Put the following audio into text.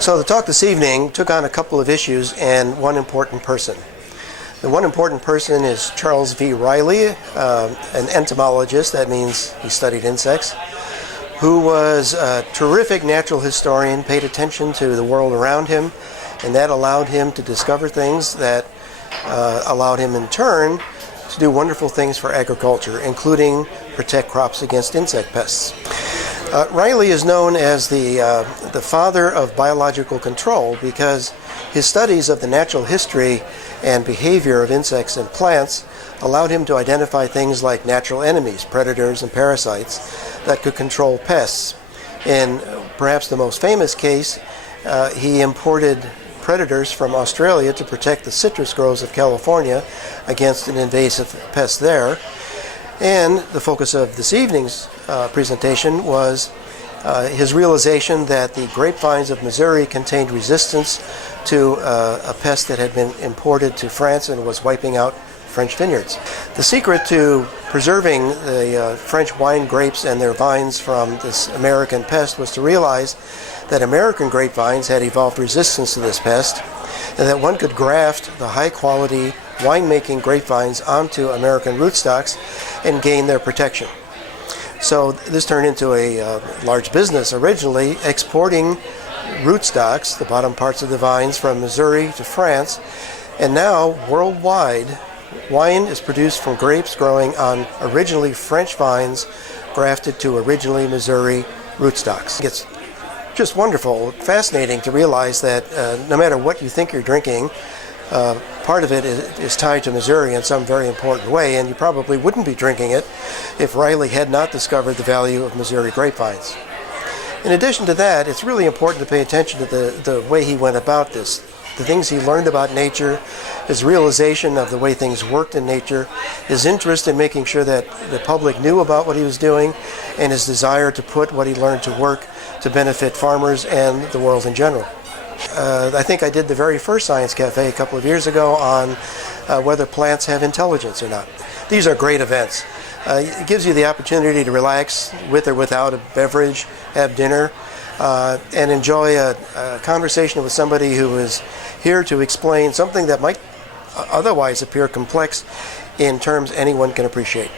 So the talk this evening took on a couple of issues and one important person. The one important person is Charles V. Riley, an entomologist, that means he studied insects, who was a terrific natural historian, paid attention to the world around him, and that allowed him to discover things that allowed him in turn to do wonderful things for agriculture, including protect crops against insect pests. Riley is known as the father of biological control because his studies of the natural history and behavior of insects and plants allowed him to identify things like natural enemies, predators and parasites that could control pests. In perhaps the most famous case, he imported predators from Australia to protect the citrus groves of California against an invasive pest there. And the focus of this evening's presentation was his realization that the grapevines of Missouri contained resistance to a pest that had been imported to France and was wiping out French vineyards. The secret to preserving the French wine grapes and their vines from this American pest was to realize that American grapevines had evolved resistance to this pest, and that one could graft the high-quality winemaking grapevines onto American rootstocks and gain their protection. So this turned into a large business, originally exporting rootstocks, the bottom parts of the vines, from Missouri to France, and now worldwide wine is produced from grapes growing on originally French vines grafted to originally Missouri rootstocks. It's just wonderful, fascinating to realize that no matter what you think you're drinking, part of it is tied to Missouri in some very important way, and you probably wouldn't be drinking it if Riley had not discovered the value of Missouri grapevines. In addition to that, it's really important to pay attention to the way he went about this, the things he learned about nature, his realization of the way things worked in nature, his interest in making sure that the public knew about what he was doing, and his desire to put what he learned to work to benefit farmers and the world in general. I think I did the very first Science Cafe a couple of years ago on whether plants have intelligence or not. These are great events. It gives you the opportunity to relax with or without a beverage, have dinner, and enjoy a conversation with somebody who is here to explain something that might otherwise appear complex in terms anyone can appreciate.